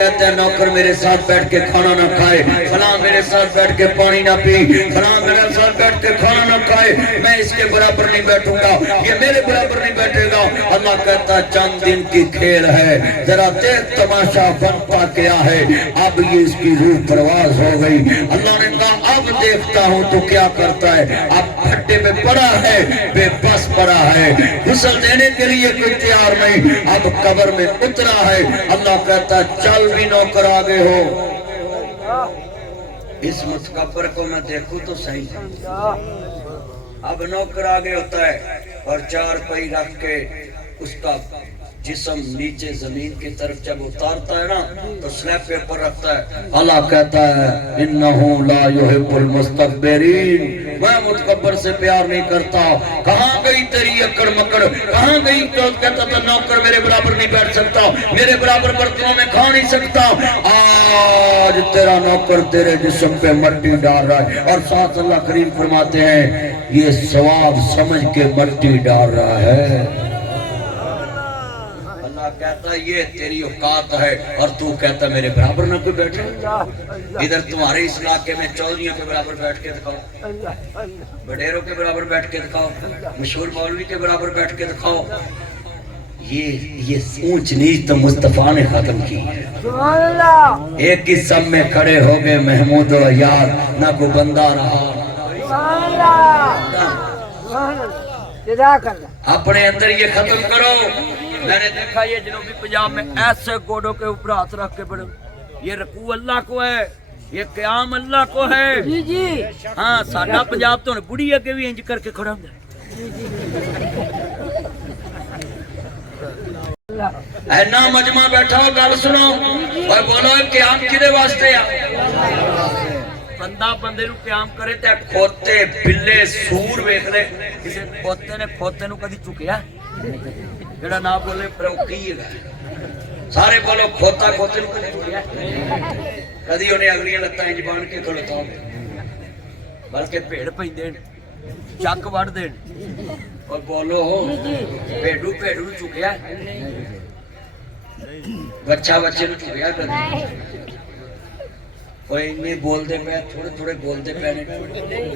کہتے ہیں نوکر میرے ساتھ بیٹھ کے کھانا نہ کھائے، فلاں میرے ساتھ بیٹھ کے پانی نہ پی، فلاں میرے ساتھ بیٹھ کے کھانا نہ کھائے، میں اس کے برابر نہیں بیٹھوں گا، یہ میرے برابر نہیں بیٹھے گا۔ اللہ کہتا ہے چند دن کی کھیل ہے، ذرا دیکھ تماشا بنتا کیا ہے۔ اب یہ اس کی روح پرواز ہو گئی۔ اللہ نے کہا اب دیکھتا ہوں تو کیا کرتا ہے۔ اب پھٹے میں پڑا ہے، بے بس پڑا ہے، غسل دینے کے لیے کوئی تیار نہیں، اب قبر میں اترا ہے۔ اللہ کہتا ہے چل بھی نوکر آگے ہو۔ اس متکبر کو میں دیکھوں تو صحیح۔ اب نوکر آگے ہوتا ہے اور چار پئی رکھ کے اس کا جسم نیچے زمین کی طرف جب اتارتا ہے نا تو سلیب کے اوپر رکھتا ہے۔ اللہ کہتا ہے انہو لا یحب المستکبرین، میں متکبر سے پیار نہیں کرتا۔ کہاں گئی تیری اکڑ مکڑ، کہاں گئی؟ تو کہتا تھا نوکر میرے برابر نہیں بیٹھ سکتا، میرے برابر برتنوں میں کھا نہیں سکتا۔ آج تیرا نوکر تیرے جسم پہ مٹی ڈال رہا ہے، اور ساتھ اللہ کریم فرماتے ہیں یہ ثواب سمجھ کے مٹی ڈال رہا ہے۔ کہتا ہے یہ تیری اوقات ہے، اور تو کہتا ہے میرے برابر نہ کوئی بیٹھے۔ ادھر تمہارے اس علاقے میں چودھریوں کے برابر بیٹھ کے دکھاؤ، بڈیروں کے برابر بیٹھ کے دکھاؤ، مشہور مولوی کے برابر بیٹھ کے دکھاؤ۔ یہ اونچ نیچ تو مصطفیٰ نے ختم کی ہے۔ ایک ہی سب میں کھڑے ہو گئے محمود و یار، نہ کوئی بندہ رہا۔ اپنے اندر یہ ختم کرو۔ میں نے دیکھا یہ جنوبی پنجاب میں ایسے گوڑوں کے اوپر ہاتھ رکھ کے بڑے، یہ رکوع اللہ کو ہے، یہ قیام اللہ کو ہے۔ جی جی ہاں، ساڈا پنجاب تو بڑھی اگے بھی انج کر کے کھڑا ہوندا ہے۔ اینا مجمع بیٹھا ہو گل سنو اور بولو قیام کدے واسطے آ؟ بندہ بندے نو قیام کرے تے کھوتے بلے سور ویکھ لے، کسے کھوتے نے کھوتے نو کدی چکیا؟ جڑا نہ بولے پروکی ہے، سارے بولو کھوتا کھوتے نو کدی چکیا؟ کدی انہیں اگلیاں لتاں انج بان کے کھڑتا ہوں، بلکہ بھیڑ پیندے چک وڑ دین۔ اور بولو بھیڈو بھیڈو نو چکیا؟ بچہ بچے نو چکیا کدی؟ کوئی نہیں بولتے پہ، تھوڑے تھوڑے بولتے پہ نہیں۔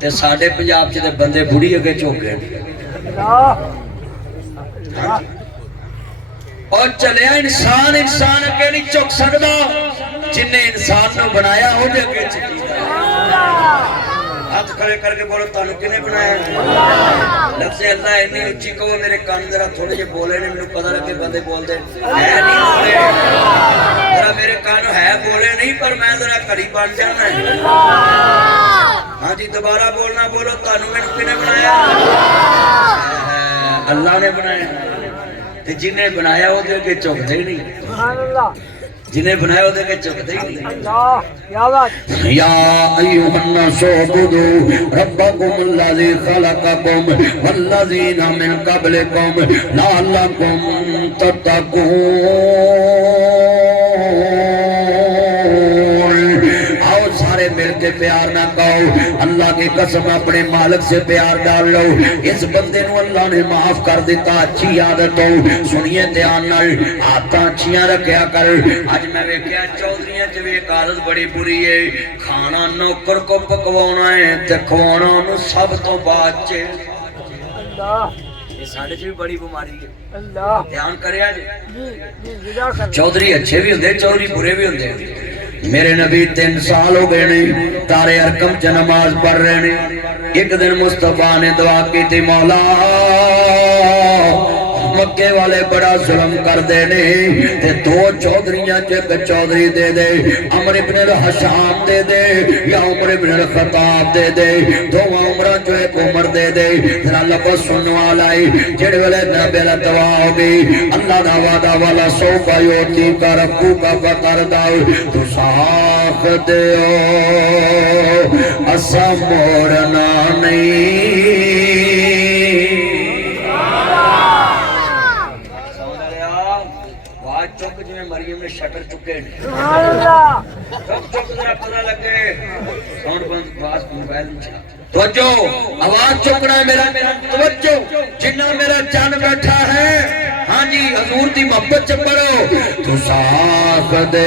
تے ساڑھے پنجاب چے بندے بڑی اگے چوک گئے اور چلیا انسان اگے نہیں چک سکتا، جن نے انسان نو بنایا ہو دے اگے چکیتا۔ ہاتھ کھڑے کر کے بولو تانوں کنے بنایا؟ لفظ اللہ اتنی اچھی کہو میرے کان ذرا تھوڑے جے بولے نے، مینوں پتہ لگے بندے بول دے ہے نہیں بولے، ذرا میرے کان ہے بولے نہیں پر میں ذرا کڑی بن جانا ہے۔ ہاں جی دوبارہ بولنا، بولو تانوں مینوں کنے بنایا؟ اللہ نے بنایا۔ تے جنہیں بنایا وہ دے کے چکتے ہی نہیں، جنہیں بنایا وہ دے کے چکتے ہی نہیں۔ یا ایھا الناس اعبدوا ربکم الذی خلقکم والذین من قبلکم لعلکم تتقون۔ مل کے پیار نہ کہو، اللہ کی قسم اپنے مالک سے پیار ڈال لو۔ اس بندے نو اللہ نے معاف کر دیتا، اچھی عادت ہو سنیے دھیان نال، عادتاں اچھیاں رکھیا کر۔ اج میں ویکھیا چودھریاں چ بھی ایک عادت بڑی بری ہے، کھانا نوکر کو پکوانا ہے تے کھوانا انہوں سب تو بعد چ۔ یہ ساڈے چ بھی بڑی بیماری ہے، دھیان کریا جی۔ چودھری اچھے بھی ہوندے، چودھری برے بھی ہوندے۔ میرے نبی 3 سال ہو گئے نہیں تارے ارکم چ نماز پڑھ رہے نے۔ ایک دن مصطفیٰ نے دعا کی تھی مولا مکے والے بڑا ظلم کر دے نے، تے 2 چودھریاں ایک چودھری دے دے، عمر ابن الحشام دے دے یا عمر ابن الخطاب دے دے، 2 عمرہ جو ایک عمر دے دے۔ ذرا لفظ سننے والا ہی جڑے والے نبی اللہ دعا ہوگی، اللہ دا وعدہ والا سوف یعطیک ربک فترضی، تو ساکھ دیو اسا موڑنا نہیں۔ چک جی مریم نے شٹر چکے چک ذرا پتہ لگے ساؤنڈ بند باز موبائل توجہ آواز چکنا ہے میرا توجہ جنہ میرا جان بیٹھا ہے हाँ जी हजूर की मोहब्बत च पढ़ो तू साख दे।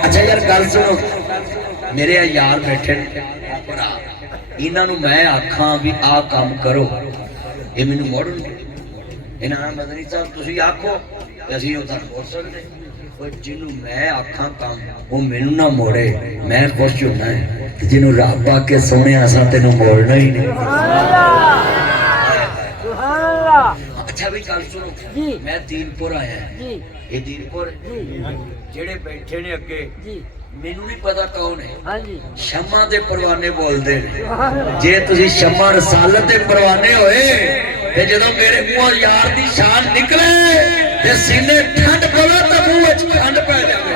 अच्छा यार गल सुनो, मेरे यार बैठे इन्हां नूं मैं आखां भी आ काम करो, ये मैनूं मोड़नगे। इन्हां मदनी साहब तुसीं आखो ते असीं उह तुहानूं मोड़ सकदे। जिन्हों मैं आखा काम वो मैनू ना मोड़े, मैं खुश होना है। जिन्हों रब आके सोने असा तेनों मोड़ना ही नहीं। अच्छा भी गल सुनो, मैं दीनपुर आया, ये दीनपुर जेड़े बैठे ने अगे मैनू नहीं पता कौन है, शमा दे परवाने बोलते हैं। जे तुसी शमा रसालत दे परवाने होए ते जदों मेरे मुंहों यार दी शान निकले ते सीने ठंड पवे ते मुंह विच ठंड पै जावे।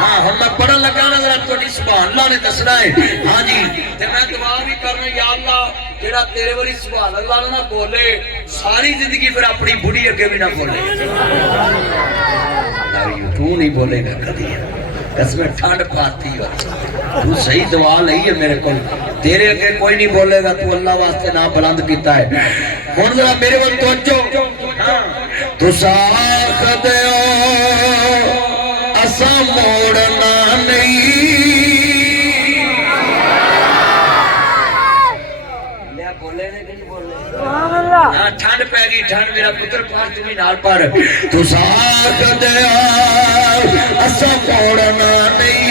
हाँ हुण मैं पढ़न लगा ना जरा तुहाडी सुभान अल्लाह ने दसना है। हाँ जी ते मैं दुआ भी करना या अल्लाह जेड़ा तेरे वाली सुभान अल्लाह ना बोले सारी जिंदगी फिर अपनी बुढ़ी अगे भी ना बोले। तू नहीं बोलेगा कभी, कसम ठंड पाती हो। तू सही दुआ लई है मेरे को, तेरे अगे कोई नहीं बोलेगा। तू अल्लाह वास्ते ना बुलंद किया है। हुण जरा मेरे वाल तवज्जो, तू साख दे असा मोड़ना नहीं। बोले ने कि नहीं बोले? ठंड पै गई, ठंड मेरा पुत्र पार तू भी नाल पढ़। तू साख दे असा मोड़ना नहीं,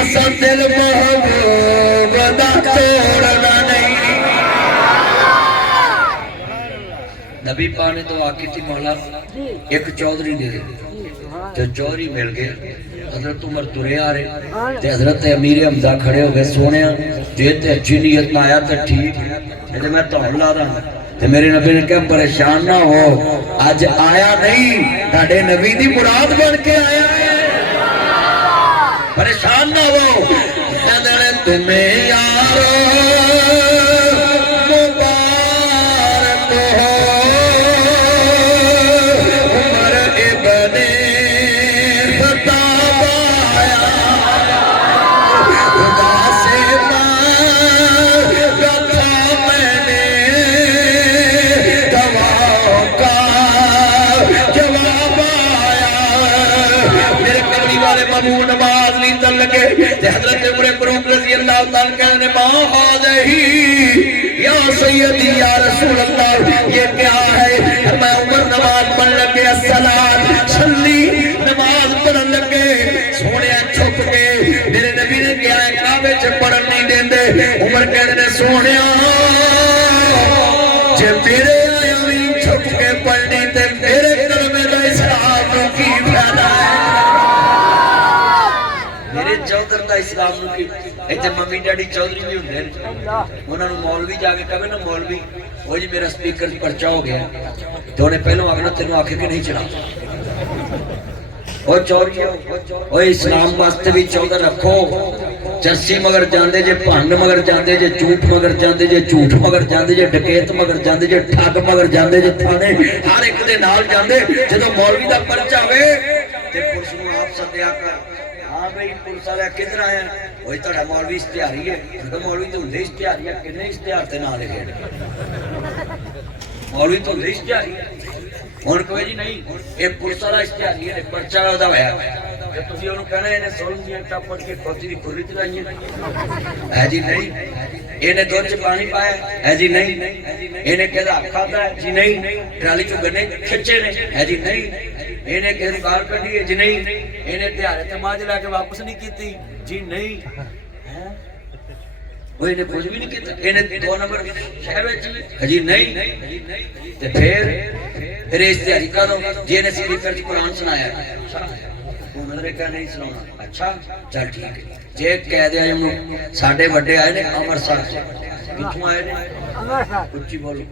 असा दिल महबूब दा तोड़ना नहीं। नबी पाक ने तो आकी थी मौला एक चौधरी दे दे, तो चौधरी मिल गया। हजरत उमर तुरे आ रहे ते हजरत अमीर हमजा खड़े हो गए। सोने जे ते अच्छी नीयत ना आया तो ठीक है, मैं तो ला रहा ते मेरे नबी ने कहा परेशान ना हो, अज आया नहीं ताडे नबी दी मुराद बन के आया है, परेशान ना हो। कहंदे तुम्हें यारो मुबारक हो उमर इब्ने खत्ताब खुदा से रखा मैंने दवाओं का जवाब आया। मेरे कमली वाले बाबू नमाज नहीं चल लगे, हजरत उमर फारूक रज़ी अल्लाह तआला कहने मां हाज़िही या सैयदी या रसूल अल्लाह, ये क्या है? मैं उमर नमाज पढ़ लगे, सलात छल्ली नमाज पढ़न लगे। सोने छुप के मेरे नबी ने क्या है काबे च पढ़न नहीं देंदे। उमर कहने ने सोने जे मेरे आया भी छुप के पढ़नी ते मेरे कलमे दा इस्लाम नूं की फायदा है? मेरे चौधर का इस्लाम नूं की इत्थे मम्मी डैडी चौधरी भी हुंदे ने, उन्हां नूं मौलवी जाके कहे ना मौलवी ओ जी मेरा स्पीकर पर्चा हो गया, तो उन्हें पहलों आखना तेनों आखे कि नहीं चला। ओ चौधरी ओ इस्लाम वास्ते भी चौधर रखो। चस्सी मगर जांदे जे, भंड मगर जांदे जे, झूठ मगर जांदे जे, झूठ मगर जांदे जे, डकैत मगर जांदे जे, ठग मगर जांदे जे, थाने हर एक दे नाल जांदे। जदों मौलवी दा पर्चा होवे ते पुलिस नूं आप सद्दिया कर, हाँ भाई पुलिस वाला किधर आया? वही तुहाडा मौलवी इश्तिहारी है। तो मौलवी तो हुंदे इश्तिहारी है, किन्ने इश्तिहार ते नाम लिखे ने? मौलवी तो हुंदे इश्तिहारी है। हुण कोई जी नहीं ये पुलिस वाला इश्तिहारी है, पर्चा ओहदा होया ते तुसीं ओहनूं कहना इहने सोलह दियां टापड़ के खोती दी खुरी चलाईए है जी नहीं। इहने दुध च पानी पाया है जी नहीं। इहने किहदा हक खादा है जी नहीं। ट्राली चों गन्ने खिच्चे ने है जी नहीं। इहने किसी दी गाल कड्ढी है जी नहीं। इहने तिहारे ते मांझ लैके वापस नहीं कीती जी नहीं। इहने कुछ भी नहीं किया। इहने 2 नंबर शहर विच जी नहीं। ते फिर इश्तिहारी कदों जे इहने सीरी फिर कुरान सुनाया उन्होंने कहा नहीं सुनाना। अच्छा चल ठीक है। जे कैद आजम साडे वड्डे आए ने अमृतसर से, कित्थों आए ने? उच्ची बोलो।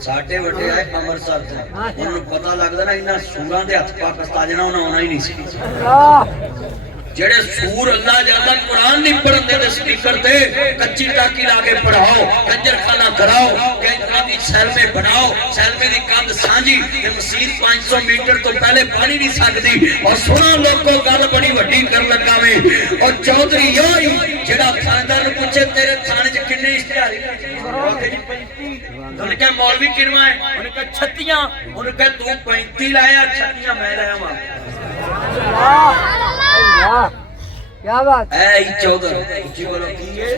साडे वड्डे आए अमृतसर से। उन्होंने पता लगदा ना इन्हां सूरां दे हत्थ पाकिस्तान ना आउणा ही नहीं सी। जेड़े सूर अल्लाह ज्यादा कुरान नहीं पढ़ते ते स्पीकर ते कच्ची टाकी ला के पढ़ाओ, कंजर खाना कराओ, कई तरह की सैलमे बनाओ, सैलमे की कंध सांझी ते मसीत 500 मीटर तो पहले पानी नहीं सकती। और सुना लोगों गल बड़ी वड्डी कर लगा में। और चौधरी योई जेड़ा थानेदार नूं पूछे तेरे थाने च किन्ने इश्तिहार उन्हें क्या मौलवी किनवा है, उन्हें क्या 36, उन्हें क्या तू 35 लाया 36 मैं लाया वहां। क्या बात ऐ चौधर उच्ची बोलो की है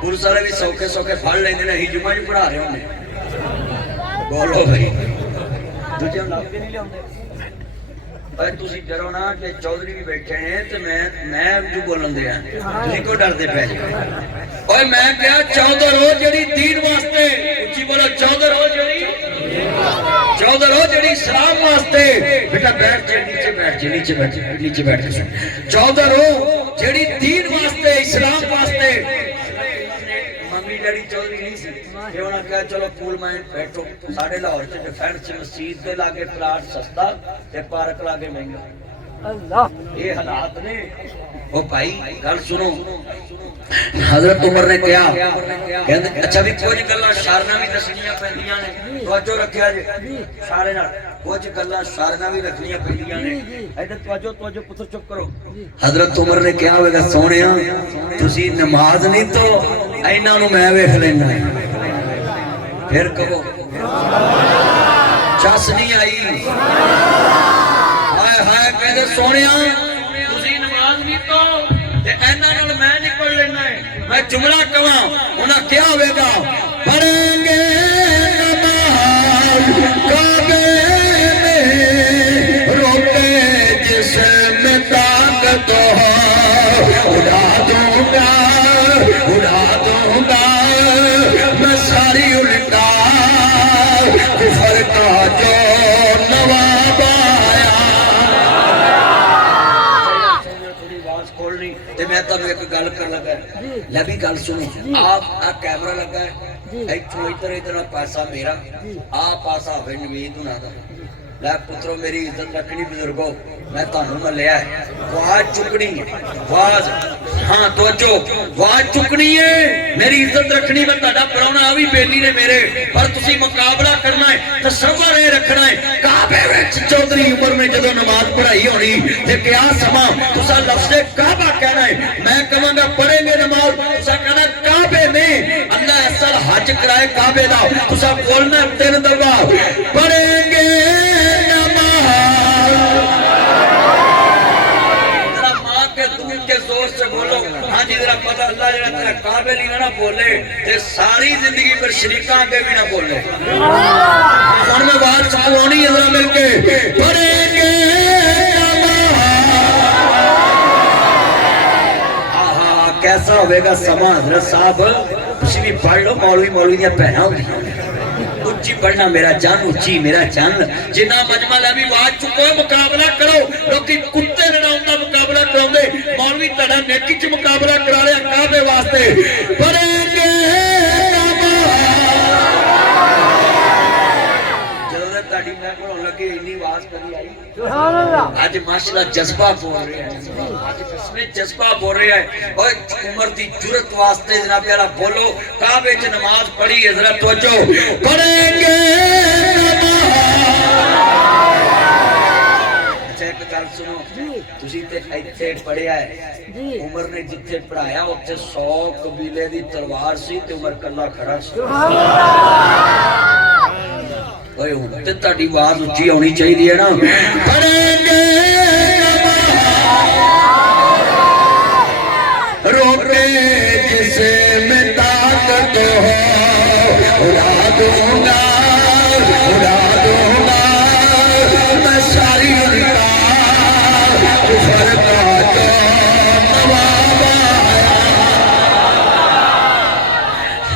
पुलिस वाले भी सौखे सौखे फड़ लेंदे ने, जुम्मा जी पढ़ा रहे होंगे। बोलो भाई दूजे ला के नहीं लाउंदे भाई तुसी डरो ना कि चौधरी भी बैठे हैं तो मैं जो बोलन दे तुसी को डरदे पे ओए मैं क्या चौधर हो जेड़ी दीन वास्ते उच्ची बोलो चौधर हो जेड़ी इस्लाम वास्ते बेटा बैठ जा नीचे बैठ जा नीचे बैठ के सुन चौधर हो जेड़ी दीन वास्ते इस्लाम वास्ते मम्मी डैडी चौधरी नहीं सी ते उन्होंने कहा चलो कूल माइंड बैठो साढ़े लाहौर च डिफेंस च मस्जिद दे लागे प्लाट सस्ता ते पार्क लागे महंगा अल्लाह ये हालात ने ओ भाई गल सुनो हजरत उमर ने कहा कहंदे अच्छा भी कुछ गल्लां शारना भी दसणियां पैंदियां ने तवज्जो रखिया जे सारे नाल कुछ गल्लां शारना भी रखनियां पैंदियां ने इधर तवज्जो पुत्र चुप करो हजरत उमर ने कहा होगा सोहणिया तुसी नमाज नहीं तो इन्हां नूं मैं वेख लेना फिर कहो चस नहीं आई हाय हाय कहंदे सोहणिया तुसी नमाज नहीं तो ते इन्हां नाल मैं निकल लेना है मैं जुमला कहां उन्हां क्या होगा पढ़ेंगे नमाज काबे में रोके जिसमें ताकत हो उड़ा दूंगा मैं सारी उल्टा कुफर का जो नवाब आया ते मैं तुहानू एक गल कर लगा ले भी गल सुनो आप आ कैमरा लगा है इथों इधर पासा मेरा आ पासा होवे नवीद हुणा दा ले पुत्रो मेरी इज्जत रखनी बुजुर्गो मैं तुहानू मल्लिया है आवाज चुकनी है आवाज हाँ तवज्जो आवाज चुकनी है मेरी इज्जत रखनी मैं तुहाडा पराउणा आ भी बेली ने मेरे पर तुसी मुकाबला करना है तसव्वुर ये रखना है काबे विच चौधरी उमर ने जदों नमाज पढ़ाई होनी ते क्या समा तुसा लफ्ज़ काबा कहना है मैं कहांगा पढ़ेंगे नमाज तुसा कहना काबे में अल्लाह असल हज कराए काबे दा तुसा बोलना 3 दफा पढ़ेंगे जोर से बोलो हाँ जी जरा पता अल्लाह जरा तेरा काबिल ही ना बोले ते सारी जिंदगी पर शरीका आगे भी ना बोले और मैं बात सुनवानी है जरा मिलके पढ़ेंगे कैसा होगा समा हजरत साहब तुम भी पढ़ लो मौलवी दी भैनां होंदियां उच्ची पढ़ना मेरा जान उच्ची मेरा जान जिन्ना मजमा लै भी आवाज चुको मुकाबला करो लोग कुत्ते लड़ाउण दा मुकाबला कराउंदे मौलवी तुहाडा नेकी च मुकाबला करा लिया काबे वास्ते पढ़ेंगे जदों तुहाडी महफिल होण लगी इन्नी आवाज कदी आई सुभान अल्लाह आज माशाअल्लाह जज्बा बोल रहे हैं आज इसमें जज्बा बोल रहे हैं और उमर दी जुरत वास्ते जनाब यारा बोलो काबे च नमाज पढ़ी है जरा तवज्जो पढ़ेंगे एक गल सुनो तुसी ते इत्थे पढ़िया है उमर ने जिथे पढ़ाया उत्थे 100 कबीले दी तलवार सी ते उमर कल्ला खड़ा सी ओए हुण ते तुहाडी आवाज उच्ची होनी चाहिए है ना पढ़ेंगे रोके जिसे में ताकत हो उड़ा दूंगा मैं सारी उल्टा कुफर का जो नवाब आया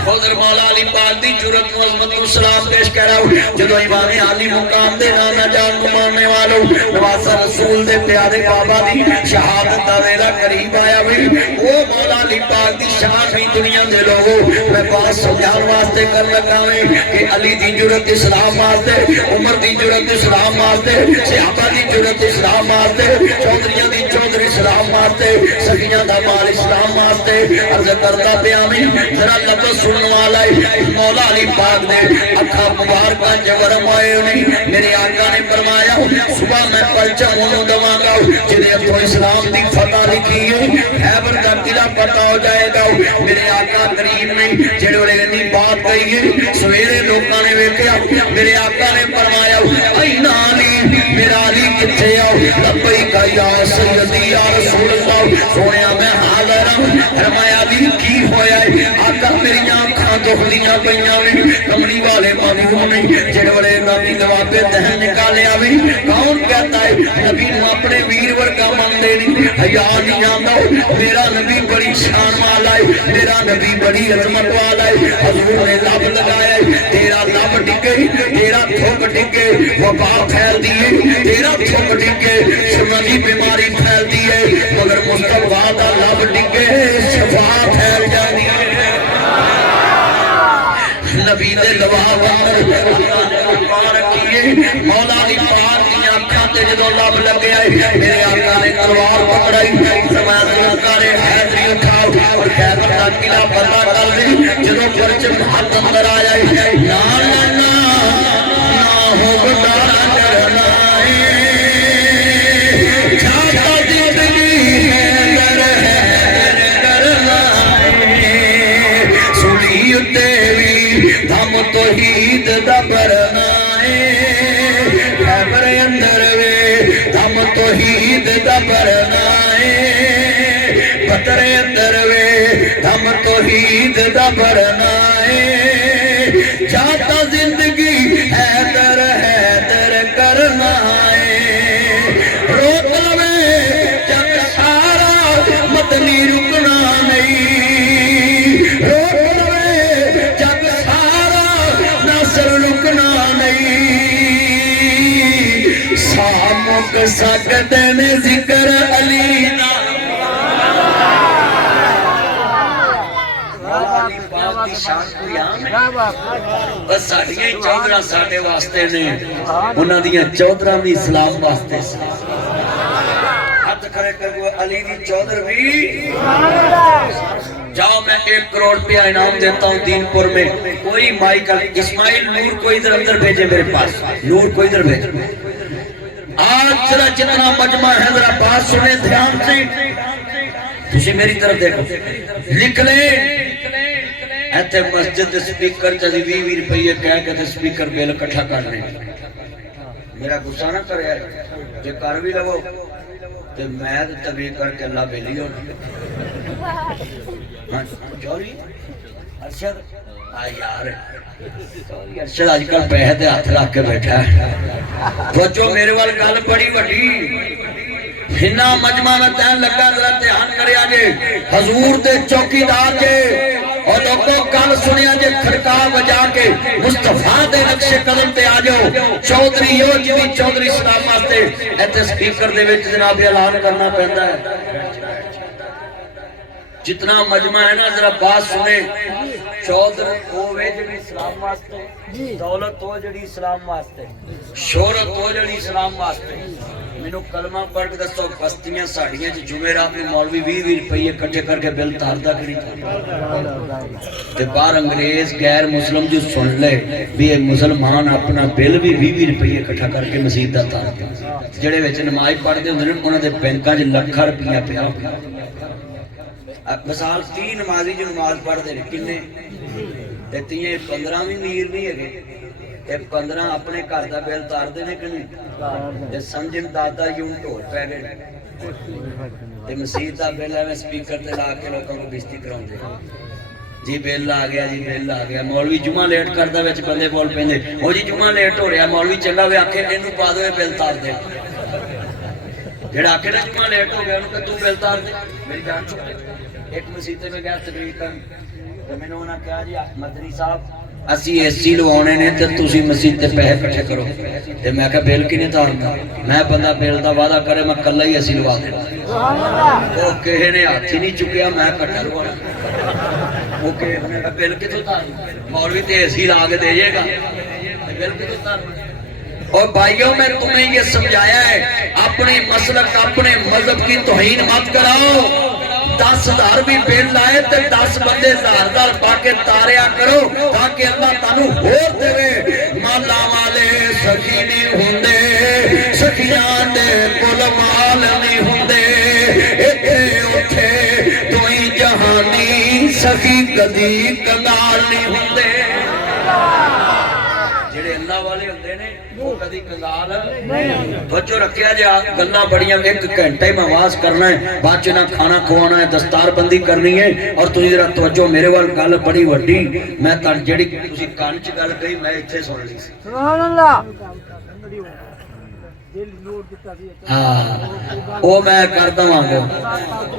खुद मौला अली पाक दी جرت و عظمت کو سلام پیش کر رہا ہوں جدو امام عالی مقام دے نانا جان کو ماننے والوں نواسا رسول دے پیارے بابا دی شہادت دا ویلا قریب آیا بھی وہ مولا علی پاک دی شان ہی دنیا دے لوگوں میں بات سمجھان واسطے کر لگا میں کہ علی دی جرت اسلام واسطے عمر دی جرت اسلام واسطے صحابہ دی جرت اسلام واسطے چودریاں دی چودری اسلام واسطے سخیاں دا مال اسلام واسطے عرض کرتا پیا میں ذرا لفظ سنن والا ہے مولا علی پاک دے اکھا مبارکہ جگرم آئے نہیں میرے آقا نے فرمایا صبح میں پرچم انہوں دواں گا جنہیں تو اسلام دی فتح لکھی ہے خیبر کا قلعہ پتہ ہو جائے گا میرے آقا کریم نے جڑے نے بات کہی ہے سویرے لوگوں نے ویکھیا میرے آقا نے فرمایا این علی میرا علی کتھے آؤ لبیک یا سیدی یا رسول اللہ سونیا میں حاضر ہوں فرمایا علی کی ہویا ہے آقا میری آنکھاں دکھدیاں پیاں نے کملی والے معلوم نہیں جڑے نبی دوابے دہن نکالیا بھی کون کہتا ہے نبی نو اپنے ویر ورگا مندے نہیں حیا نہیں آندا میرا نبی بڑی شان والا ہے میرا نبی بڑی عظمت والا ہے حضور نے لب لگایا ہے تیرا لب ڈگے تیرا تھوک ڈگے وبا پھیل دیے تیرا تھوک ڈگے سمجھی بیماری پھیل دیے مگر مصطفیٰ دا لب ڈگے شفا پھیل جاندی ہے نبی دے لباب اندر رکھیے مولا علی پاک کی آنکھاں تے جدو لب لگے آئے میرے آقا نے تلوار پکڑائی فرمایا کرے حیدری اٹھاؤ اور خیبر کا قلعہ فتح کر لے جدو پرچم ہاتھ اندر آیا ہے نا ہو گدارا کرنا جاتا زندگی ہے کرنا سنی دیوی دم توحید دا برنا خیبر اندر وے دم توحید دا برنا پتر اندر وے دم توحید دا برنا چاہتا زندگی حیدر حیدر کرنا روک لوے جگ سارا مدنی رکنا نہیں روک لوے جگ سارا ناصر رکنا نہیں سامک سکتے نے ذکر علی نا شان کو یہاں بس ساڑھیاں چودرہ ساڑھے واسطے نے انہاں دیاں چودرہ بھی اسلام واسطے سے ہاتھ کھڑے کر وہ علی دی چودر بھی جاؤ میں 1 کروڑ روپیہ انعام دیتا ہوں دین پور میں کوئی مائیکل اسماعیل نور کو ادھر اندر بھیجے میرے پاس نور کو ادھر بھیجے آج ذرا جتنا مجمع ہے ذرا بات سنیں دھیان سے تجھے میری طرف دیکھو لکھ لیں ایتے مسجد سپیکر چاہی 20 روپیے کہہ کے تے سپیکر بیل اکٹھا کر لیں میرا غصہ نہ کرے جے کر بھی لگو تے میں تبھی کر کے اللہ بیلی ہونا چوری ارشد یار ارشد آج کل پیسے تے ہاتھ رکھ کے بیٹھا ہے بچو میرے وال گل بڑی وڈی ہنا مجمع میں تین لگا ذرا دھیان کریا جے حضور دے چوکیدار جے اور لوگوں کل سنیا جے کھڑکا بجا کے مصطفیٰ دے نقش قدم تے آ جاؤ چودری ہو جی چودری اسلام واسطے ایتے سپیکر دے وچ جناب اعلان کرنا پیندا ہے جتنا مجمع ہے نا ذرا بات سنے چودر ہوے جڑی اسلام واسطے دولت ہو جڑی اسلام واسطے شہرت ہو جڑی اسلام واسطے مینوں کلمہ پڑھ کے دسو بستیاں ساڑیاں جی جمعرات میں مولوی 20 روپیے اکٹھے کر کے بل تاردا کری تے باہر انگریز غیر مسلم جو سن لے بھی یہ مسلمان اپنا بل بھی 20 روپیے اکٹھا کر کے مسجد دا تاردا جڑے وچ نماز پڑھدے ہوندے نے انہاں دے بینکاں 'چ لکھاں روپیہ پیا مثال 30 نمازی جو نماز پڑھدے نے کنے تے 15 بھی امیر نہیں ہے تے 15 اپنے گھر دا بل تاردے نے کہ نہیں تے سمجھن دادا یوں ٹھول پے گئے تے مسجد دا بل ہے سپیکر تے لا کے لوکاں کو بےزتی کراوندے جی بل آ گیا جی بل آ گیا مولوی جمعہ لیٹ کردا وچ بندے بول پیندے او جی جمعہ لیٹ ہو رہا مولوی چنگا وے آکھے اینوں پا دو بل تار دے جڑا آکھے نا جمعہ لیٹ ہو گیا انہوں کہ تو بل تار دے میری جان چھوڑ ایک مسجد میں گیا تقریر کرن تو میں نے انہاں کہا جی مدنی صاحب ਅਸੀਂ ਏਸੀ ਲਵਾਉਣੇ ਨੇ ਤੇ ਤੁਸੀਂ ਮਸਜਿਦ ਤੇ ਪੈਸੇ ਇਕੱਠੇ ਕਰੋ ਤੇ ਮੈਂ ਕਿਹਾ ਬਿੱਲ ਕਿਨੇ ਤਾਰਨਾ ਮੈਂ ਬੰਦਾ ਬਿੱਲ ਦਾ ਵਾਅਦਾ ਕਰੇ ਮੈਂ ਕੱਲਾ ਹੀ ਏਸੀ ਲਵਾ ਦੇਣਾ ਉਹ ਕਿਸੇ ਨੇ ਹੱਥ ਹੀ ਨਹੀਂ ਚੁੱਕਿਆ ਮੈਂ ਇਕੱਠਾ ਲਵਾਉਣਾ ਉਹ ਕਿਸੇ ਨੇ ਕਿਹਾ ਬਿੱਲ ਕਿੱਥੋਂ ਤਾਰਨਾ मौलवी तो ऐसी ला के दे जाएगा और भाइयों मैं तुम्हें ये समझाया है अपने मसलक अपने मजहब की तौहीन मत कराओ 10,000 भी बिल आए तो 10 बंदे 1000 पाके तारिया करो ताकि अल्लाह तानू होर देवे माला वाले सखी नहीं हुंदे सखियां दे कुल माल नहीं हुंदे इत्थे उथे तोई जहानी सखी कदी कंगाल नहीं हुंदे जेड़े अल्लाह वाले हुंदे ने वो कदी कंगाल नहीं बच्चों रखिया जा गल्लां बड़ियां 1 घंटा ही आवाज करना है बाद च ना खाना खवाना है दस्तार बंदी करनी है और तुसीं जरा तवज्जो मेरे वाल गल बड़ी वड्डी मैं तां जेड़ी तुसीं कान च गल कही मैं इत्थे सुन ली सुभान अल्लाह हाँ वो मैं कर दवांगा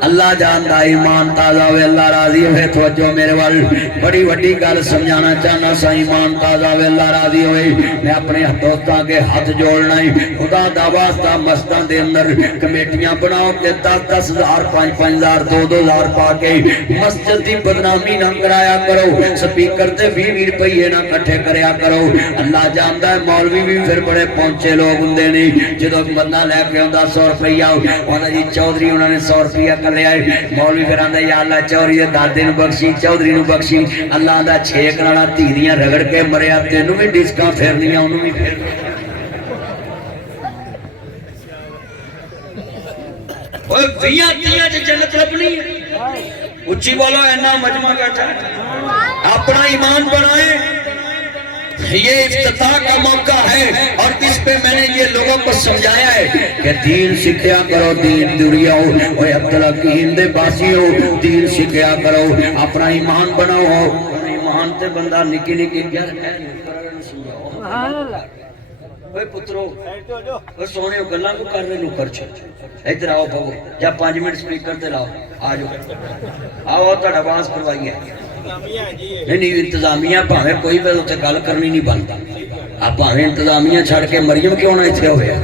अल्लाह जानदा ईमान ताजा होवे अल्लाह राजी होवे तवज्जो मेरे वाल बड़ी वड्डी गल समझाना चाहना सा ईमान ताजा होवे अल्लाह राजी होवे मैं अपने दोस्तां के हाथ जोड़ना है खुदा दा वास्ता मस्जिदां दे अंदर कमेटियां बनाओ के 10,000 5,000 2,000 पा के मस्जिद दी बदनामी ना कराया करो स्पीकर ते 20 रुपये ना इकट्ठे करया करो अल्लाह जानदा है मौलवी भी फिर बड़े पहुंचे लोग हुंदे ने जो बंदा लैके आंदा 100 रुपया उन्होंने जी चौधरी उन्होंने 100 रुपया कर लिया मौलवी फिर आंदा या अल्लाह चौधरी दे दादे नूं बख्शी चौधरी नूं बख्शी अल्लाह दा 6 कराना धी दियां रगड़ के मरिया तेनू भी डिस्कां फेरनियां उन्होंने भी फेर ओए 20-30 च जन्नत लभनी है उच्ची बोलो इन्ना मजमा बैठा अपना ईमान बनाए ये इफ्तिताह का मौका है और इस पे मैंने ये लोगों को समझाया है कि दीन सीखा करो दीन दुनिया और अब्दुल हकीम दे बासियो दीन सीखा करो अपना ईमान बनाओ ईमान ते बंदा निकी निकी यार सुभान अल्लाह ओए पुत्रो ओ सोने गल्लां को कर रहे नुकर छ इधर आओ बगो या 5 मिनट स्पीकर ते लाओ आ जाओ आओ ਤੁਹਾਡਾ आवाज करवाइए नहीं इंतजामिया भावे कोई भी उत्थे गल करनी नहीं बनता आप भावे इंतजामिया छड़ के मरियम क्यों ना इत्थे होया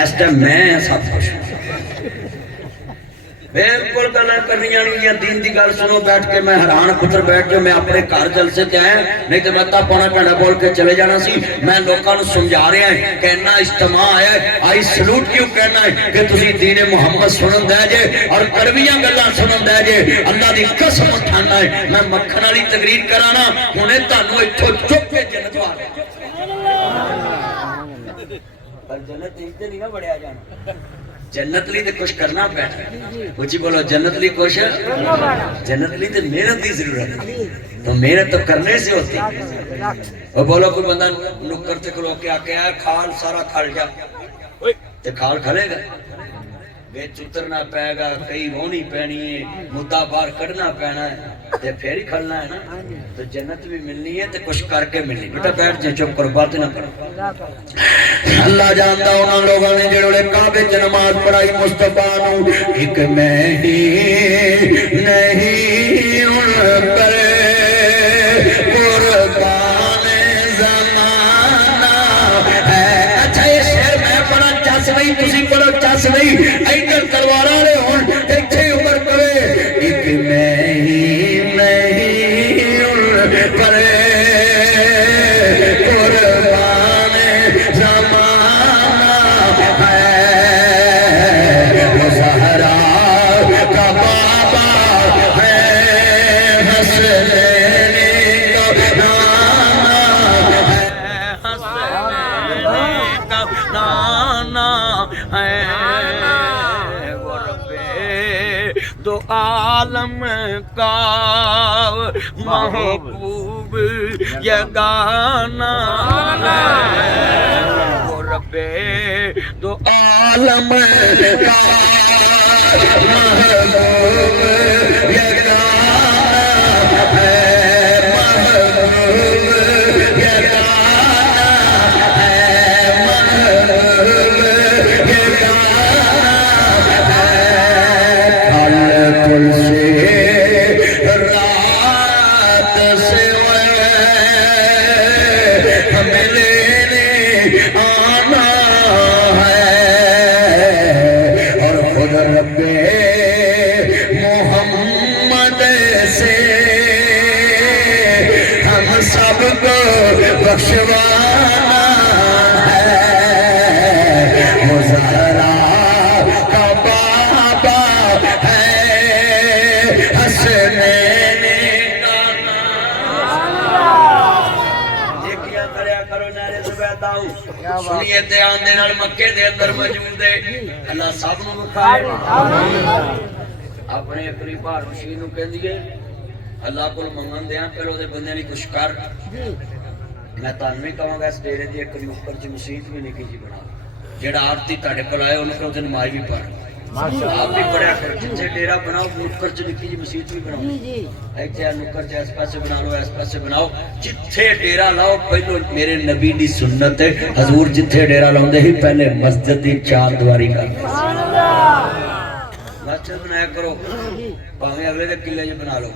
इस टाइम मैं सब कुछ बिल्कुल गल करनियां नहीं या दीन दी गल सुनो बैठ के मैं हैरान पुत्र बैठ के मैं अपने घर जलसे ते आया नहीं तो मैं ता पौना घंटा बोल के चले जाना सी मैं लोगों को समझा रहा है कहना इज्तिमा आया है आई सलूट क्यों कहना है कि तुसी दीन मोहम्मद सुनन दे जे और कड़वियां गल्लां सुनन दे जे अल्लाह दी कसम उठाना है मैं मक्खन वाली तकरीर कराना हुणे तानू इत्थों चुप के जन्नत वा पर जन्नत इत्थे नहीं ना बढ़िया जाना जन्नत ली तो कुछ करना पैना कुछ बोलो जन्नत ली कुछ जन्नत ली तो मेहनत की जरूरत है तो मेहनत तो करने से होती और बोलो कोई बंदा नुक्कर ते खलो के आके आया खाल सारा खल जा ते खाल खलेगा बेच उतरना पैगा कई रोनी पैनी है मुद्दा बाहर कढ़ना पैना है ते फिर ही खलना है ना तो जन्नत भी मिलनी है तो कुछ करके मिलनी बेटा बैठ जा चुप करो बात ना करो अल्लाह जानता उन्होंने लोगों ने जिन्होंने काबे च नमाज पढ़ाई मुस्तफा नू एक मैं ही नहीं उन पर कुर्बान ज़माना है अच्छा ये शेर मैं पढ़ा चस नहीं तुसी पढ़ो चस नहीं इधर तलवारा ने हुन इत्थे उमर करे एक मैं ही नहीं उन पर कुर्बान ज़माना है वो सहरा का बाबा है हसनैन का नाना है हसनैन का नाना है वो रब्बे दो आलम का महबूब ये गाना है वो रब्बे दो आलम का महबूब ये गाना है महबूब ये गाना है महबूब ये गाना है कल तुलसी रात से बख्शवाना है, वो ज़हरा का बाबा है, हसनैन का नाम। देखिया करया करो नारे ज़ुबैदा हूँ सुनिए ध्यान दे नाल मक्के दे अंदर मौजूद है अल्लाह सब नूं विखाए अपने अपनी भारूशी नूं कहंदी है अल्लाह को मंगन दिया पहले ਉਹਦੇ ਬੰਦੇ ਲਈ ਕੁਛ ਕਰ मैं ਤੁਹਾਨੂੰ ਵੀ ਕਹਾਂਗਾ ਇਸ ਡੇਰੇ ਦੀ ਇੱਕ ਨੁੱਕਰ ਚ ਮਸਜਿਦ ਵੀ ਨਿੱਕੀ ਜੀ ਬਣਾ ਜਿਹੜਾ ਆਰਤੀ ਤੁਹਾਡੇ ਕੋਲ ਆਏ ਉਹਨੂੰ ਕਹੋ ਤੇ ਨਮਾਜ਼ ਵੀ ਪੜ੍ਹ ਆਪ ਵੀ ਪੜਿਆ ਕਰ ਜਿੱਥੇ ਡੇਰਾ ਬਣਾਓ ਨੁੱਕਰ ਚ ਨਿੱਕੀ ਜੀ ਮਸਜਿਦ ਵੀ ਬਣਾਓ ਇੱਥੇ ਆ ਨੁੱਕਰ ਚ ਇਸ ਪਾਸੇ ਬਣਾ ਲਓ ਇਸ ਪਾਸੇ ਬਣਾਓ ਜਿੱਥੇ ਡੇਰਾ ਲਾਓ ਪਹਿਲੋਂ ਮੇਰੇ ਨਬੀ ਦੀ ਸੁਨਨਤ ਹੈ ਹਜ਼ੂਰ ਜਿੱਥੇ ਡੇਰਾ ਲਾਉਂਦੇ ਸੀ ਪਹਿਲੇ ਮਸਜਿਦ ਦੀ ਚਾਰ ਦੀਵਾਰੀ ਕਰਦੇ मस्जिद बनाया करो भावे अगले के किले च बना लो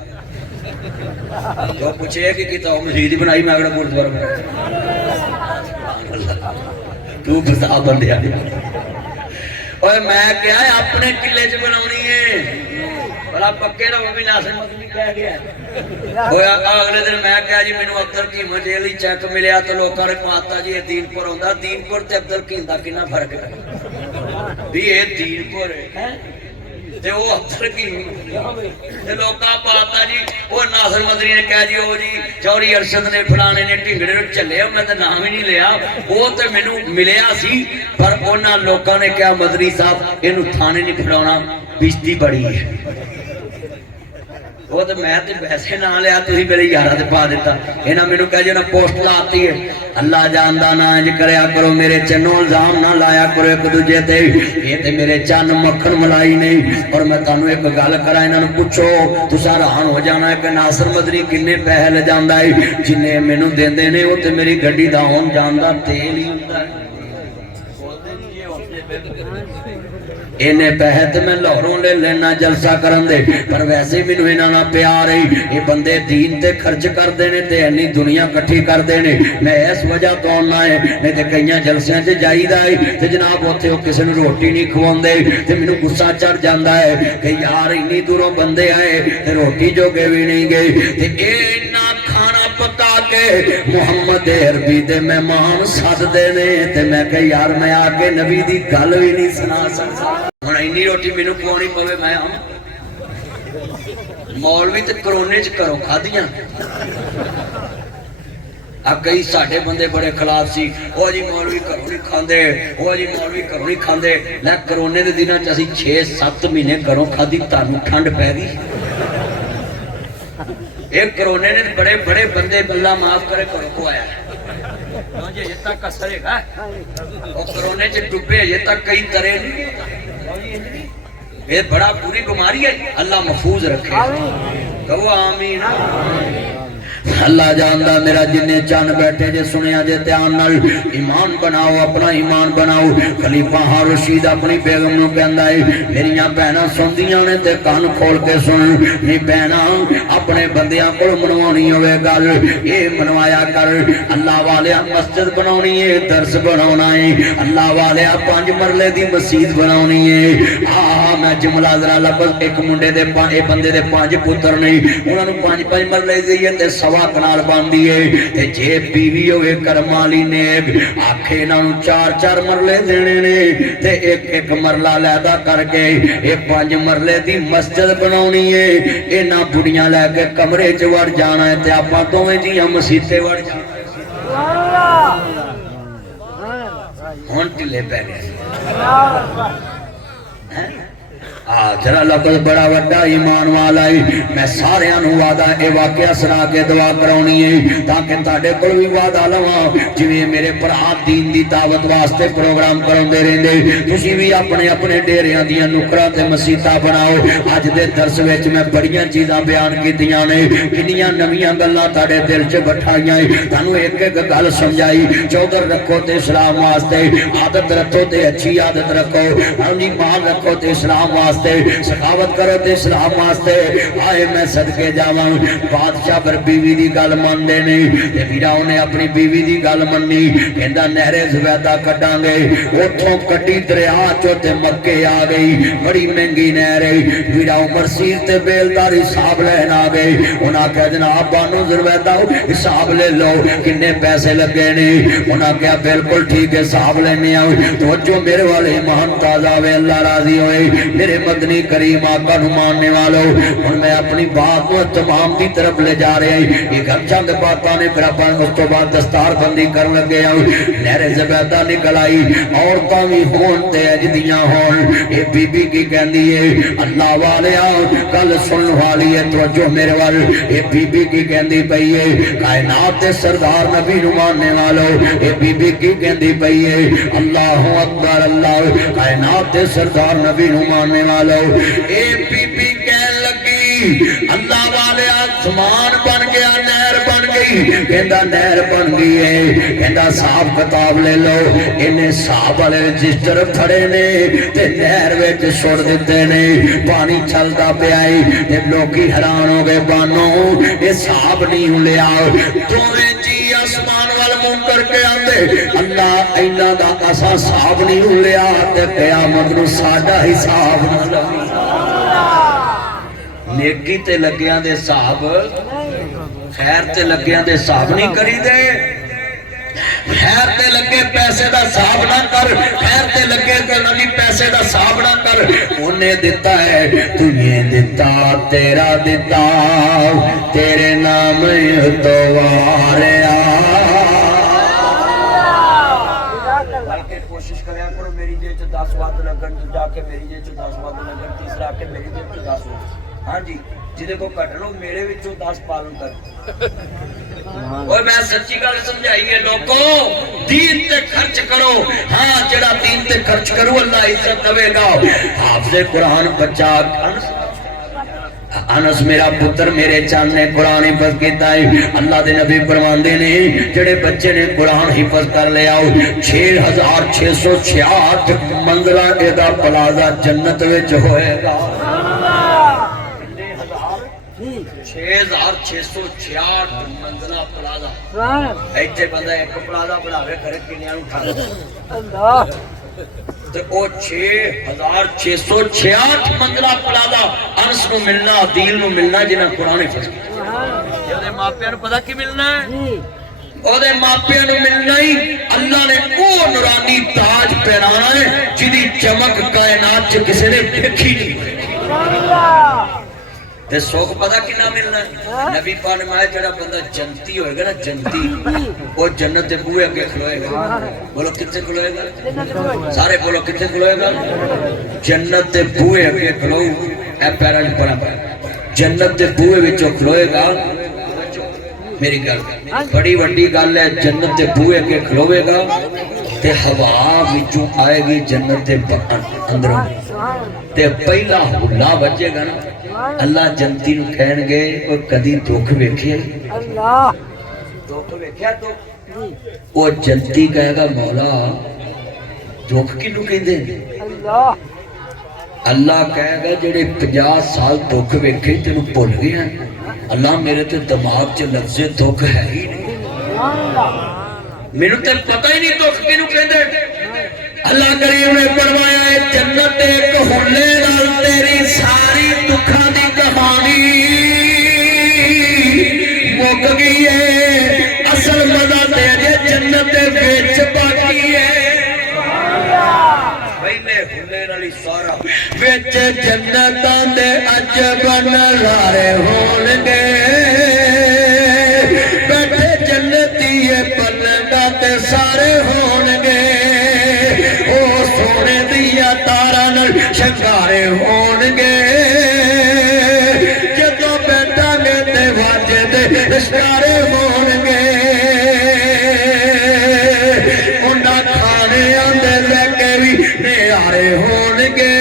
जो पूछे कि मस्जिद ही बनाई मैं अगला गुरुद्वारा तू बता बंदे और मैं क्या है अपने किले च बनानी है भला पक्के ना भी नासिर मदनी कह गया होया अगले दिन मैं क्या जी मैनू अब्दुल कीमा जेल चेक मिलया तो लोगों ने पाता जी दीनपुर आंदा दीनपुर ते अब्दुल कीम दा कितना फर्क है भी ये दीनपुर है ਤੇ ਉਹ ਅਫਸਰ ਕੀ ਤੇ ਲੋਕਾਂ ਪਾਤਾ ਜੀ ਉਹ ਨਾਸਰ ਮਦਨੀ ਨੇ ਕਿਹਾ ਜੀ ਉਹ ਜੀ ਚੌਰੀ ਅਰਸ਼ਦ ਨੇ ਫਲਾਣੇ ਨੇ ਢਿੰਗੜੇ ਨੂੰ ਝੱਲਿਆ ਮੈਂ ਤਾਂ ਨਾਮ ਹੀ ਨਹੀਂ ਲਿਆ ਉਹ ਤੇ ਮੈਨੂੰ ਮਿਲਿਆ ਸੀ ਪਰ ਉਹਨਾਂ ਲੋਕਾਂ ਨੇ ਕਿਹਾ ਮਦਨੀ ਸਾਹਿਬ ਇਹਨੂੰ ਥਾਣੇ ਨਹੀਂ ਫੜਾਉਣਾ ਬਿਜਤੀ ਬੜੀ ਹੈ ਉਹ ਤੇ ਮੈਂ ਤੇ ਵੈਸੇ ਨਾਂ ਲਿਆ ਤੁਸੀਂ ਮੇਰੇ ਯਾਰਾਂ ਤੇ ਪਾ ਦਿੱਤਾ ਇਹਨਾਂ ਮੈਨੂੰ ਕਹੇ ਨਾ ਪੋਸਟ ਲਾਤੀ ਹੈ अल्लाह जानदा ना इंज करया करो मेरे चन्नो इल्जाम ना लाया करो एक दूजे ते ये ते मेरे चन्न मक्खन मलाई नहीं और मैं तुहानू एक गल करा इन्हां नू पुछो तुसां हैरान हो जाना है कि नासिर मदनी किन्ने पैसे ले जांदा है जिन्ने मैनू देंदे ने ओ ते मेरी गड्डी दा आउण जाण दा तेल ही हुंदा है इन्ने पैसे तो मैं लाहौरों ले लेना जलसा करन दे पर वैसे मैनू इन्हां नाल प्यार है ये बंदे दीन ते खर्च करदे ने ते इन्नी दुनिया इकट्ठी करदे ने मैं इस वजह तो आना है नहीं ते कईयां जलसियां च जाईदा है ते जनाब उत्थे ओ किसे नूं रोटी नहीं खवाउंदे ते मैनू गुस्सा चढ़ जांदा है कि यार इन्नी दूरों बंदे आए ते रोटी जोगे भी नहीं गए ते इन्ना खाना पका के मुहम्मद अरबी दे मेहमान सददे ने ते मैं कह यार मैं आके नबी दी गल भी नहीं सुना सकदा ਹੁਣ ਇੰਨੀ ਰੋਟੀ ਮੈਨੂੰ ਖਵਾਉਣੀ ਪਵੇ ਮੈਂ ਮੌਲਵੀ ਤੇ ਕਰੋਨੇ ਚ ਘਰੋਂ ਖਾਧੀਆਂ ਆ ਕਈ ਸਾਡੇ ਬੰਦੇ ਬੜੇ ਖਿਲਾਫ ਸੀ ਉਹ ਜੀ ਮੌਲਵੀ ਘਰੋਂ ਨਹੀਂ ਖਾਂਦੇ ਉਹ ਜੀ ਮੌਲਵੀ ਘਰੋਂ ਨਹੀਂ ਖਾਂਦੇ ਲੈ ਕਰੋਨੇ ਦੇ ਦਿਨਾਂ ਚ ਅਸੀਂ 6-7 ਮਹੀਨੇ ਘਰੋਂ ਖਾਧੀ ਤੁਹਾਨੂੰ ਠੰਡ ਪੈ ਗਈ ਇਹ ਕਰੋਨੇ ਨੇ ਬੜੇ ਬੜੇ ਬੰਦੇ ਬੱਲਾ ਮਾਫ ਕਰੇ ਘਰੋਂ ਖਵਾਇਆ ये तक असर है और कोरोना च डूबे ये तक कई तरह ये बड़ा बुरी बीमारी है अल्लाह महफूज रखे कहो आमीन अल्लाह जानदा मेरा जिन्ने चन बैठे जे सुनिया जे ध्यान नाल ईमान बनाओ अपना ईमान बनाओ खलीफा हारून रशीद अपनी बेगम नूं कहंदा है मेरियां भैणां सुनदियां ने ते कान खोल के सुन नी भैणां अपने बंदियां कोल मनवाउणी होवे गल ए मनवाया कर अल्लाह वालिया मस्जिद बनाउणी है दरस बनाउणा है अल्लाह वालिया 5 मरले दी मस्जिद बनाउणी है आ मैं जुमला जरा लफ्ज़ एक मुंडे दे ए बंदे दे 5 पुत्र ने उन्हां नूं 5-5 मरले दी ते सवा कनाल बनदी है ते जे बीवी होवे करम वाली ने आखे इन्हां नूं 4-4 मरले देने ने ते एक मरला लैदा करके ये 5 मरले दी मस्जिद बनाउणी है इन्हां बुढ़ियां लैके कमरे च वड़ जाना है ते आपां दोवें जियां मसीते वड़ जाना हुण ढिले पै गए जरा लफ्ज़ बड़ा वड्डा ईमान वाला है मैं सारे वादा ये वाकया सुना के दुआ कराउणी है ताकि तुहाडे कोल भी वादा लवां जिवें मेरे भरा दीन दी दावत वास्ते प्रोग्राम कराउंदे रहिंदे तुसीं भी अपने अपने डेरियां दियां नुकरां ते मसीतां बनाओ अज दे दरस विच मैं बड़ियां चीज़ां बयान कीतियां ने किन्नियां नवीआं गल्लां तुहाडे दिल च बैठाईआं तुहानूं एक एक गल समझाई चौधर रखो ते इस्लाम वास्ते आदत रखो ते अच्छी आदत रखो हाँ जी माल रखो ते इस्लाम वास्ते واسطے سخاوت کرو تے اسلام واسطے آئے میں صدقے جاواں بادشاہ پر بیوی دی گل مندے نہیں تے ویرا انہیں اپنی بیوی دی گل منی کہندا نہر زبیدہ کڈاں گے اوتھوں کٹی دریا چو تے مکے آ گئی بڑی مہنگی نہر ویرا عمر سیر تے بیلدار حساب لین آ گئے انہاں کہا جناب بانو زبیدہ حساب لے لو کنے پیسے لگے نے انہاں کہا بالکل ٹھیک ہے حساب لینے آؤ توجہ میرے والے ایمان تازہ وے اللہ راضی ہوئے میرے مدنی کریم آقا نو ماننے والوں اور میں اپنی بات کو تمام دی طرف لے جا رہے ہیں ایک چند باتاں نے پھر اپنے اس تو بعد دستار بندی کر لگے آؤ نہر زبیدہ نکل آئی عورتاں بھی ہون تے اجدیاں ہون یہ بی بی کی کہندی ہے اللہ والے آؤ کل سن والی ہے توجہ میرے وال یہ بی بی کی کہندی پئی ہے کائنات سردار نبی نو ماننے والوں یہ بی بی کی کہندی پئی ہے اللہ اکبر اللہ کائنات سردار نبی نو ماننے والوں اے بی بی کہن لگی اللہ والے آسمان بن گیا نہر بن گئی کہندا نہر بن گئی ہے کہندا صاحب کتاب لے لو انہیں صاحب والے رجسٹر پھڑے نے تے نہر وچ چھوڑ دیتے نے پانی چلدا پیا ہے تے لوکی حیران ہو گئے بانو یہ صاحب نہیں لیا دوویں جی آسمان وال منہ کر کے آتے اللہ اینا دا اسا صاحب نہیں لیا تے قیامت نو ساڈا حساب نہ لوی نیکی تے لگیاں دے صاحب خیر تے لگیاں دے صاحب نہیں کری دے خیر تے لگے پیسے دا صاحب نہ کر خیر تے لگے تے نبی پیسے دا صاحب نہ کر انہیں دیتا ہے تجھے دیتا تیرا دیتا تیرے نام اتواریا بلکہ کوشش کریا کرو میری جیب چ 10 بات لگن جا کے میری جیب چ 10 بات لگن تیسرا کے میری جیب چ 10 ہاں جی جدے کو کٹ لو میرے وچوں 10 پالن کر اور میں سچی گل سمجھائی ہے لوگوں دین تے خرچ کرو ہاں جڑا دین تے خرچ کرو اللہ عزت دے گا حافظ قرآن بچہ انس میرا پتر میرے چاند نے قرآن حفظ کیتا ہے اللہ دے نبی فرماندے نے جڑے بچے نے قرآن حفظ کر لیا 6666 منزلہ دا پلازا جنت وچ ہوئے گا 6666 منزلہ پلازا ایتھے بندہ ایک پلازا بناوے کرے کنیاں اٹھا اللہ تے او 6666 منزلہ پلازا انس نو ملنا عدیل نو ملنا جنہاں قرآن حفظ کیتا اودے ماپیاں نو پتہ کی ملنا ہے اودے ماپیاں نو ملنا ہی اللہ نے او نورانی تاج پہنانا ہے جدی چمک کائنات چ کسی نے دیکھی نہیں تے سوکھ پتہ کنا ملنا ہے نبی پاک نے مایا جڑا بندہ جنتی ہوئے گا نا جنتی وہ جنت دے بوئے اگے کھلوئے گا بولو کتنے کھلوئے گا سارے بولو کتنے کھلوئے گا جنت دے بوئے اگے کھلو اے پیراج پڑا جنت دے بوئے وچوں کھلوئے گا میری گل بڑی وڈی گل ہے جنت دے بوئے اگے کھلوئے گا تے ہوا وچوں آئے گی جنت دے اندروں تے پہلا حلا بچے گا نا اللہ جنتی نو کہن گے اور کدی دکھ ویکھیا اللہ دکھ ویکھیا تو وہ جنتی کہے گا مولا دکھ کینو کہندے اللہ اللہ کہے گا جڑے 50 سال دکھ ویکھے تینو بھول گیا اللہ میرے تے دماغ چ لفظ دکھ ہے ہی نہیں مینوں تے پتہ ہی نہیں دکھ کینو کہندے اللہ کریم نے فرمایا ہے جنت ایک ہونے نال تیری ساری دکھاں دی کہانی مک گئی ہے اصل مزہ تیرے جنت دے وچ باقی ہے پہلے ہونے والی سارا وچ جنتاں دے عجب نظارے ہون گے بیٹھے جنتی پلنگاں تے سارے ہون گے سونے دیا تارا نال شنگارے ہون گے جدو بیٹھا گے تے واجے دے شکارے ہون گے انہاں کھانے آندے لے کے بھی نیارے ہون گے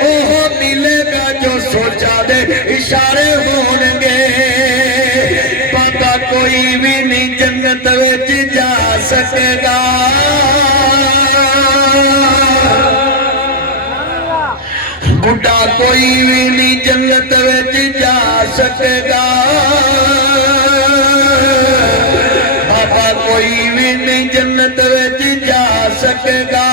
اوہ ملے گا جو سوچا دے اشارے ہون گے پتہ کوئی بھی نہیں جنت وچ جا سکے گا बाबा कोई भी नहीं जन्नत विच जा सकेगा बाबा कोई भी नहीं जन्नत विच जा सकेगा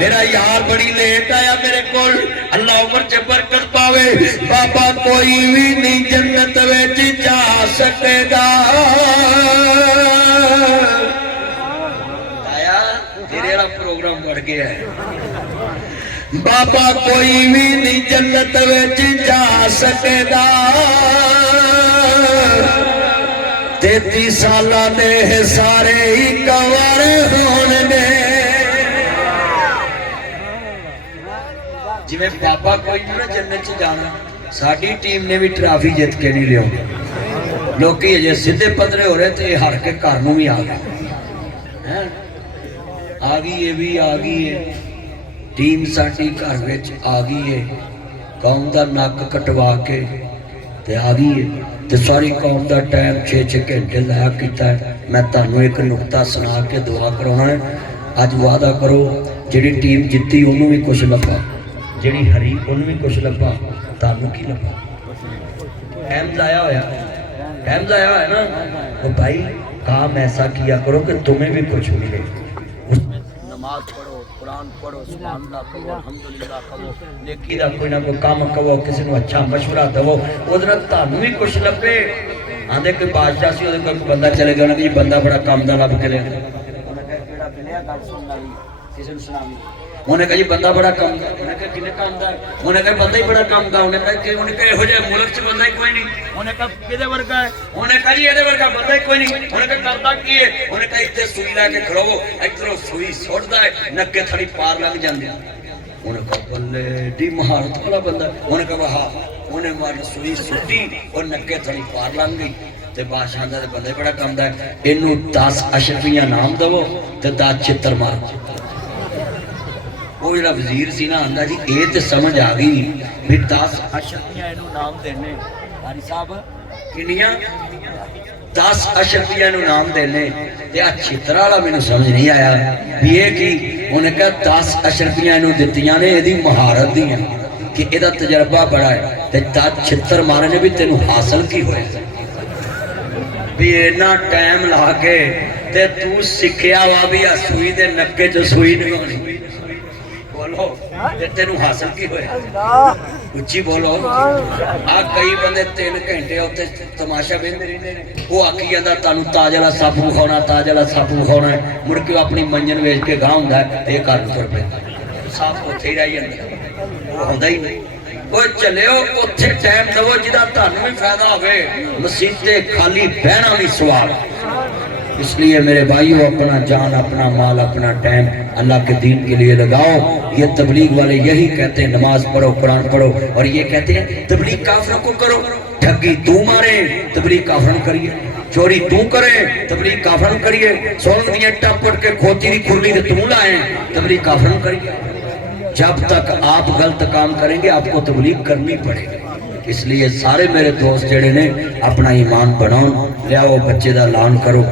मेरा यार बड़ी लेट आया मेरे को अल्लाह उम्र च बरकत पावे बाबा कोई भी नहीं जन्नत विच जा सकेगा आया तेरे वाला प्रोग्राम बढ़ गया है बाबा कोई भी नहीं जन्नत विच जा सकेगा 33 सालां दे सारे ही कवर होणगे जिवें बाबा कोई नहीं ना जन्नत च जाना साडी टीम ने भी ट्राफी जित के नहीं लिया लोग अजे सीधे पदरे हो रहे थे हार के घर नूं भी आ गए आ गई है भी आ गई है टीम साडी घर विच आ गई है कौम दा नक कटवा के ते आ गई है ते सारी कौम दा टाइम 6-6 घंटे लाया कीता है मैं तुहानूं एक नुक्ता सुना के दुआ कराउणा है अज वादा करो जिहड़ी टीम जित्ती उहनूं भी कुछ लभा जिहड़ी हरी उहनूं भी कुछ लभा तुहानूं की लभा टाइम लाया होया ना तो भाई काम ऐसा किया करो कि तुम्हें भी कुछ मिले नमाज पढ़ो कुरान पढ़ो सुभान अल्लाह कहो अल्हम्दुलिल्लाह कहो नेकी दा कोई ना कोई काम करो किसी को अच्छा मशवरा दवो उहदे नाल तुहानूं भी कुछ लभे आंदे कोई बादशाह सी उहदे कोई बंदा चले गया उन्हें बंदा बड़ा काम दा लभ के लिया उन्हें कहा केड़ा मिलिया गल सुन वाली किसी ने सुनावी उन्हें कहा जी बंदा बड़ा काम दा उन्हें कहा किने काम दा उन्हें कहा बंदा ही बड़ा काम दा उन्हें कहा कि उन्हें कहा इहो जिहा मुल्क च बंदा ही कोई नहीं उन्हें कहा किदे वर्गा है उन्हें कहा जी इहदे वर्गा बंदा ही कोई नहीं उन्हें कहा करदा की है उन्हें कहा इत्थे सूई ला के खड़ोवो इधरों सूई सुटदा है नक्के थड़ी पार लग जांदे उन्हें कहा बल्ले दी महारत वाला बंदा उन्हें कहा हां उन्हें मारी सूई सुटी और नक्के थड़ी पार लग गई ते बादशाह दा बंदा बड़ा काम दा इनू 10 अशरफियां नाम दवो ते 10 चित्र मारो वो जो वजीर सी ना आंदा जी ये तो समझ आ गई भी 10 अशरफियां इनू नाम देने हारी साहब किनियां 10 अशरफियां इनू नाम देने ते आ चित्रा वाला मैनू समझ नहीं आया भी ये की उन्हें कहा 10 अशरफियां इनू दित्तियां ने इहदी महारत दियां कि इहदा तजर्बा बड़ा है ते 10 चित्र मारने भी तेनू हासिल की होया भी इन्ना टाइम ला के ते तू सिक्ख्या वा भी आ सूई दे नक्के च सूई नहीं होनी बोलो तेनू हासिल की होया उच्ची बोलो आ कई बंदे 3 घंटे उत्ते तमाशा वेंदे रहिंदे ने वो आखी जांदा तानू ताज वाला सप विखाउणा ताज वाला सप विखाउणा मुड़ के अपनी मंजन वेच के गां हुंदा ते घर तुर पैंदा साफ उत्थे ही रह जांदा वो हुंदा ही नहीं वो चलियो उत्थे टाइम दवो जिहदा तुहानू भी फायदा होवे मसीते खाली बहना भी सवाल इसलिए मेरे भाइयों अपना जान अपना माल अपना टाइम अल्लाह के दीन के लिए लगाओ ये तबलीग वाले यही कहते हैं नमाज पढ़ो कुरान पढ़ो और ये कहते हैं तबलीग काफिरों को करो ठगी तू मारे तबलीग काफिरों करिए चोरी तू करे तबलीग काफिरों करिए सोन दियां टपट के खोती दी खुरली ते तू लाए तबलीग काफिरों करिए जब तक आप गलत काम करेंगे आपको तबलीग करनी पड़ेगी इसलिए सारे मेरे दोस्त जेड़े ने अपना ईमान बनाओ लियाओ बच्चे दा ऐलान करो